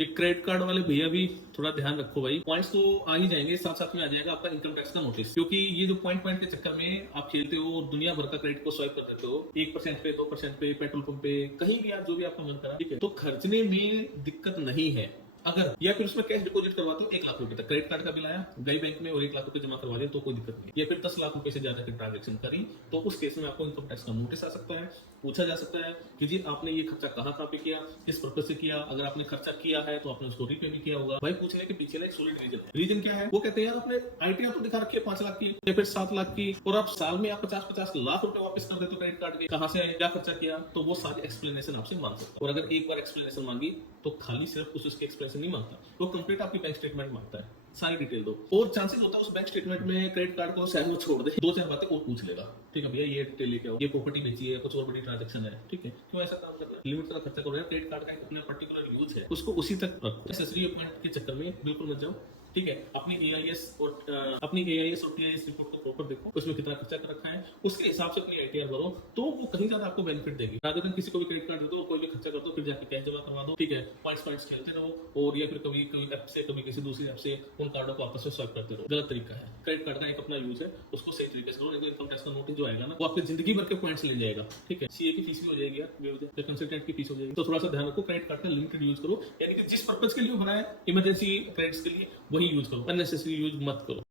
ये credit card वाले भैया भी थोड़ा ध्यान रखो भाई, पॉइंट्स तो आ ही जाएंगे, साथ साथ में आ जाएगा आपका इनकम टैक्स का नोटिस, क्योंकि ये जो पॉइंट पॉइंट के चक्कर में आप खेलते हो, दुनिया भर का क्रेडिट को स्वाइप कर देते हो 1% पे, 2% पे, पेट्रोल पंप पे, कहीं भी आप जो भी आपका मन करा, ठीक है, तो खर्चने में दिक्कत नहीं है अगर, या फिर उसमें कैश डिपॉजिट करवाते हो 1 लाख रुपए तक, क्रेडिट कार्ड का बिल आया, गई बैंक में और 1 लाख रुपए जमा करवा दिया तो कोई दिक्कत नहीं, या फिर 10 लाख रुपए से ज्यादा की ट्रांजेक्शन करी तो उस केस में आपको इनकम टैक्स का नोटिस आ सकता है, पूछा जा सकता है कि जी आपने ये खर्चा कहाँ पे किया, किस पर्पज से किया, अगर आपने खर्चा किया है तो आपने उसको रीपे भी किया होगा। भाई पूछने के पीछे एक सॉलिड रीजन है। रीजन क्या है? वो कहते हैं यार आपने आईटीआर तो दिखा रखी है 5 लाख की या फिर 7 लाख की, और आप साल में आप 50-50 लाख रुपए वापस कर देते हो क्रेडिट कार्ड के, कहां से आए, क्या खर्चा किया, तो वो सारी एक्सप्लेनेशन आपसे मांग सकता है। और अगर एक बार एक्सप्लेनेशन मांगी तो खाली सिर्फ उसके एक्सप्लेनेशन नहीं मांगता, वो कंप्लीट आपकी बैंक स्टेटमेंट मांगता है, सारी डिटेल दो, और चांसेस होता है उस बैंक स्टेटमेंट में क्रेडिट कार्ड को साइड में छोड़ दे, 2-4 बातें और पूछ लेगा, ठीक है भैया ये डिटेल लेके आओ, ये प्रॉपर्टी बेची है, कुछ और बड़ी ट्रांजैक्शन है, ठीक है, क्यों ऐसा काम करना, लिमिट का खर्चा करो यार, क्रेडिट कार्ड का एक अपना पर्टिकुलर यूज है, उसको उसी तक रखो, एक्सेसरी पॉइंट के चक्कर में बिल्कुल मत जाओ, ठीक है। अपनी एआईएस और टीआईएस रिपोर्ट को प्रॉपर देखो, उसमें कितना खर्चा कर रखा है, उसके हिसाब से अपनी आईटीआर भरो, तो वो कहीं ज्यादा आपको बेनिफिट देगी, rather than किसी को भी क्रेडिट कार्ड दे दो और कोई भी खर्चा कर दो, फिर जाके कैश जमा करवा दो, ठीक है, पॉइंट्स खेलते रहो, और या फिर कभी कोई ऐप से, कभी किसी दूसरी ऐप से उन कार्डों को आपस में स्वाइप करते रहो, गलत तरीका है। क्रेडिट कार्ड का एक अपना यूज है, उसको सही तरीके से करो, नहीं तो इनकम टैक्स का नोटिस जो आएगा ना, वो आपकी जिंदगी भर के पॉइंट्स ले जाएगा, ठीक है, सीए की फीस भी हो जाएगी यार, कंसल्टेंट की फीस हो जाएगी, तो थोड़ा सा ध्यान रखो, क्रेडिट कार्ड का लिमिटेड यूज करो, यानी कि जिस पर्पज के लिए बनाया इमरजेंसी क्रेडिट्स के लिए वही यूज करो, अननेसेसरी यूज मत करो।